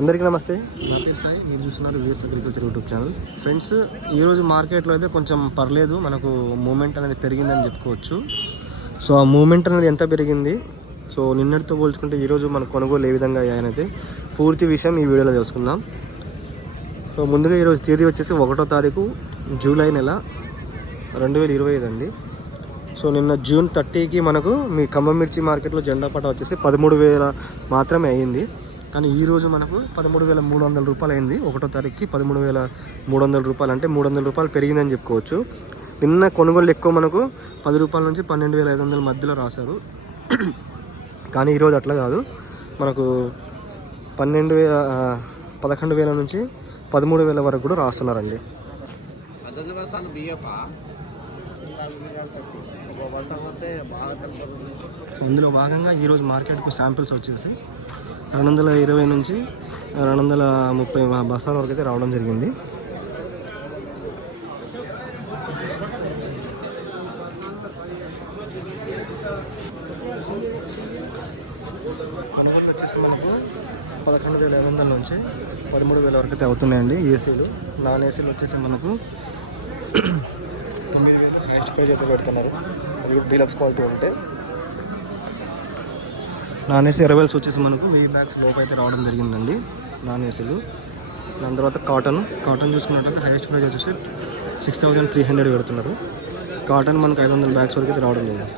అందరికీ నమస్తే. నా పేరు సాయి. మీరు చూస్తున్నారు VS agriculture YouTube channel. Friends ఈరోజు మార్కెట్లో అయితే కొంచెం పర్లేదు. మనకు మూమెంట్ అనేది పెరిగిందని చెప్పుకోవచ్చు. సో ఆ మూమెంట్ అనేది ఎంత పెరిగింది? సో నిన్నటితో పోల్చుకుంటే ఈరోజు మన కొనుగోలు ఏ విధంగా అయ్యాయనేది పూర్తి విషయం ఈ వీడియోలో తెలుసుకుందాం. సో ముందుగా ఈరోజు తేదీ వచ్చేసి ఒకటో తారీఖు జూలై నెల రెండు వేల ఇరవై ఐదు అండి. సో నిన్న జూన్ థర్టీకి మనకు మీ ఖమ్మం మిర్చి మార్కెట్లో జెండా పట వచ్చేసి పదమూడు వేల మాత్రమే అయ్యింది. కానీ ఈరోజు మనకు పదమూడు వేల మూడు వందల రూపాయలు అయింది ఒకటో తారీఖుకి పదమూడు వేల మూడు వందల రూపాయలు. అంటే మూడు వందల రూపాయలు పెరిగిందని చెప్పుకోవచ్చు. నిన్న కొనుగోలు ఎక్కువ మనకు పది రూపాయల నుంచి పన్నెండు వేల ఐదు వందల మధ్యలో రాశారు. కానీ ఈరోజు అట్లా కాదు. మనకు పన్నెండు వేల పదకొండు వేల నుంచి పదమూడు వేల వరకు కూడా రాస్తున్నారండి. అందులో భాగంగా ఈరోజు మార్కెట్కు శాంపిల్స్ వచ్చేసి రెండు వందల ఇరవై నుంచి రెండు వందల ముప్పై బస్తాల వరకు అయితే రావడం జరిగింది. కొనుగోలు వచ్చేసి మనకు పదకొండు వేల ఐదు వందల నుంచి పదమూడు వేల వరకు అయితే అవుతున్నాయండి ఏసీలు. నాన్ ఏసీలు వచ్చేసి మనకు ఫస్ట్ పేజ్ అయితే పెడుతున్నారు. అది డీలక్స్ క్వాలిటీ ఉంటే నాన్ ఏసీ ఎరవెల్స్ వచ్చేసి మనకు. వెయ్యి బ్యాగ్స్ లోపు అయితే రావడం జరిగిందండి. నాన్ ఏసీలు దాని తర్వాత కాటన్ కాటన్ చూసుకున్నట్లయితే హైయెస్ట్ ప్రైస్ వచ్చేసి సిక్స్ థౌజండ్ త్రీ హండ్రెడ్ పెడుతున్నారు. కాటన్ మనకు ఐదు వందల బ్యాగ్స్ వరకు అయితే రావడం జరిగింది